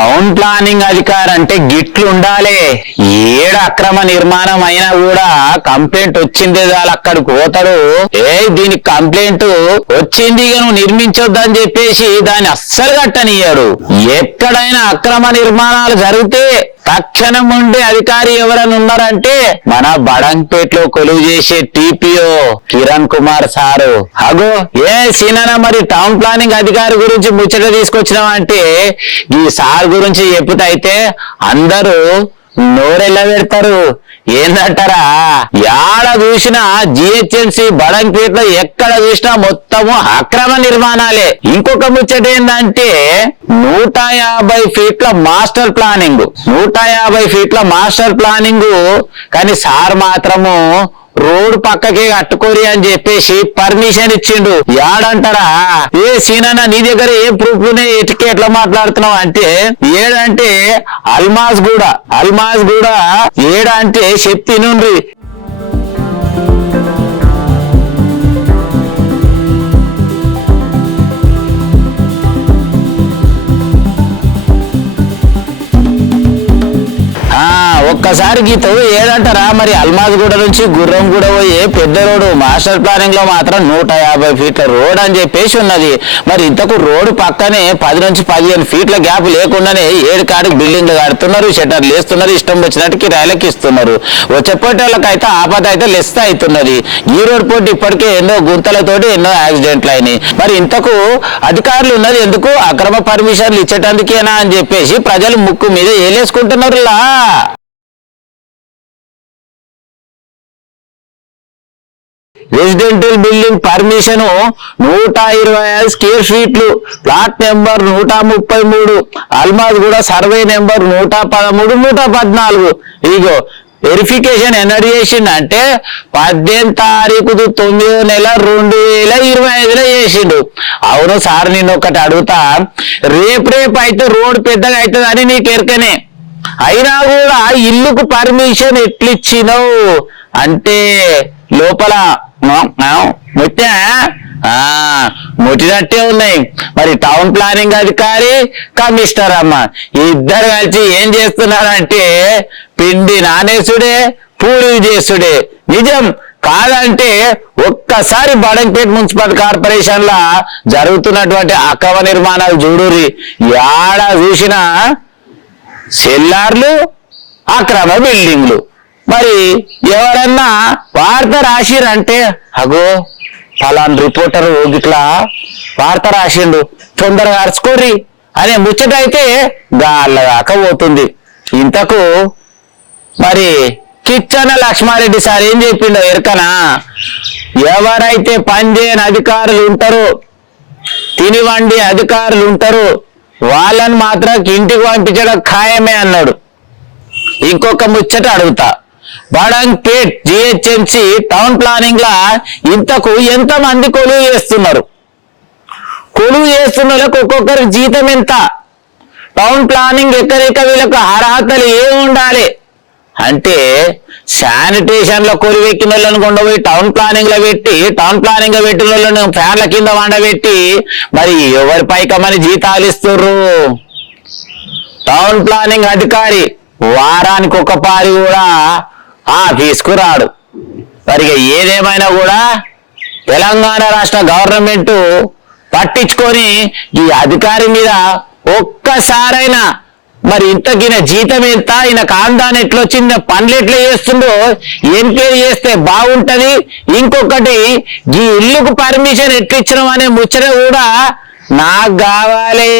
Town planning అధికారి అంటే గిట్లు ఉండాలి. ఏడు అక్రమ నిర్మాణం అయినా కూడా కంప్లైంట్ వచ్చింది చాలు అక్కడికి పోతాడు. దీనికి కంప్లైంట్ వచ్చింది నువ్వు నిర్మించొద్దని చెప్పేసి దాన్ని అస్సలు కట్టనియ్యాడు. ఎక్కడైనా అక్రమ నిర్మాణాలు జరిగితే తక్షణం ఉండే అధికారి ఎవరైనా ఉన్నారంటే మన బడంపేటలో కొలువు చేసే టీపీఓ కిరణ్ కుమార్ సారు. అగో సీనా మరి టౌన్ ప్లానింగ్ అధికారి గురించి ముచ్చట తీసుకొచ్చినామంటే ఈ సార్ గురించి చెప్పుతైతే అందరూ నోరెళ్ళ పెడతారు. ఏందంటారా, యాడ చూసినా జిహెచ్ఎంసీ బడంపేటలో ఎక్కడ చూసినా మొత్తము అక్రమ నిర్మాణాలే. ఇంకొక ముచ్చట ఏంటంటే 150 ఫీట్ల మాస్టర్ ప్లానింగ్, 150 ఫీట్ల మాస్టర్ ప్లానింగ్. కానీ సార్ మాత్రము రోడ్ పక్కకే కట్టుకోరి అని చెప్పేసి పర్మిషన్ ఇచ్చిండు. యాడంటారా, సీనన్న నీ దగ్గర ఏ ప్రూఫ్ ఎటుకే ఎట్లా మాట్లాడుతున్నావు అంటే ఏడంటే అల్మాజ్ కూడా ఏడంటే శక్తి నుండి ఒక్కసారి గీత ఏదంటారా మరి అల్మాజ్గూడ నుంచి గుర్రంగూడ పోయే పెద్ద రోడ్డు మాస్టర్ ప్లానింగ్ లో మాత్రం 150 ఫీట్ల రోడ్ అని చెప్పేసి ఉన్నది. మరి ఇంతకు రోడ్డు పక్కనే 10 నుంచి 15 ఫీట్ల గ్యాప్ లేకుండానే 7 కాడికి బిల్డింగ్లు కడుతున్నారు, షట్టర్లు వేస్తున్నారు, ఇష్టం వచ్చినట్టు కిరాయిలకి ఇస్తున్నారు. వచ్చేపోయేటోళ్ళకైతే ఆపద అయితే లెస్ అవుతున్నది. ఈ రోడ్ పోటీ ఇప్పటికే ఎన్నో గుంతలతోటి ఎన్నో యాక్సిడెంట్లు అయినాయి. మరి ఇంతకు అధికారులు ఉన్నది ఎందుకు, అక్రమ పర్మిషన్లు ఇచ్చేటందుకేనా అని చెప్పేసి ప్రజలు ముక్కు మీద ఏలేసుకుంటున్నారు. రెసిడెంటల్ బిల్డింగ్ పర్మిషన్ 125 స్క్వేర్ ఫీట్లు, ప్లాట్ నెంబర్ 133, అల్మాజ్ కూడా సర్వే నెంబర్ 113, 114. ఇగో వెరిఫికేషన్ ఎన్నడు చేసిండు అంటే 18 తారీఖు 9వ నెల 2025లో చేసిండు. అవును సార్, నేను ఒకటి అడుగుతా, రేపు అయితే రోడ్ పెద్దగా అవుతుందని నీకు ఎరకనే, అయినా కూడా ఇల్లుకు పర్మిషన్ ఎట్లిచ్చినావు అంటే లోపల ముట్టినట్టే ఉన్నాయి. మరి టౌన్ ప్లానింగ్ అధికారి కమిషనర్ అమ్మ ఇద్దరు కలిసి ఏం చేస్తున్నారంటే పిండి నానేసుడే పూరి చేసుడే. నిజం కాదంటే ఒక్కసారి బడంపేట మున్సిపల్ కార్పొరేషన్ లా జరుగుతున్నటువంటి అక్రమ నిర్మాణాలు చూడుర్రి. యాడ చూసినా సెల్లార్లు, అక్రమ బిల్డింగ్లు. మరి ఎవరన్నా వార్త రాసిరంటే అగో పలాన్ రిపోర్టర్ ఇట్లా వార్త రాసిండు, తొందరగా అరుచుకోర్రి అనే ముచ్చట అయితే గాళ్ళ దాకా పోతుంది. ఇంతకు మరి కిచ్చన లక్ష్మారెడ్డి సార్ ఏం చెప్పిండో ఎరకనా, ఎవరైతే పనిచేయని అధికారులు ఉంటారో, తినివండి అధికారులు ఉంటారో వాళ్ళని మాత్రం ఇంటికి పంపించడం ఖాయమే అన్నాడు. ఇంకొక ముచ్చట అడుగుతా, బడంపేట్ జిహెచ్ఎంసీ టౌన్ ప్లానింగ్ లా ఇంతకు ఎంతమంది కొలువు చేస్తున్నారు? కొలువు చేస్తున్న వాళ్ళకి ఒక్కొక్కరి జీతం ఎంత? టౌన్ ప్లానింగ్ ఎక్కడెక్క వీళ్ళకు అర్హతలు ఏమి ఉండాలి అంటే శానిటేషన్ లో కొలువెక్కిన వాళ్ళని కొండపోయి టౌన్ ప్లానింగ్ లో పెట్టి, టౌన్ ప్లానింగ్ లో పెట్టిన వాళ్ళని ఫ్యాన్ల కింద వండబెట్టి మరి ఎవరి పైకమని జీతాలు ఇస్తుర్రు. టౌన్ ప్లానింగ్ అధికారి వారానికి ఒక పారి కూడా తీసుకురాడు. మరి ఏదేమైనా కూడా తెలంగాణ రాష్ట్ర గవర్నమెంట్ పట్టించుకొని ఈ అధికారి మీద ఒక్కసారైనా మరి ఇంతకిన జీతం ఎంత, ఈయన కాందాన్ని ఎట్లొచ్చింది, పనులు ఎట్లా చేస్తుండో ఎంక్వైరీ చేస్తే బాగుంటది. ఇంకొకటి ఈ ఇల్లుకు పర్మిషన్ ఎట్లిచ్చినాం అనే ముచ్చట కూడా నాకు కావాలి.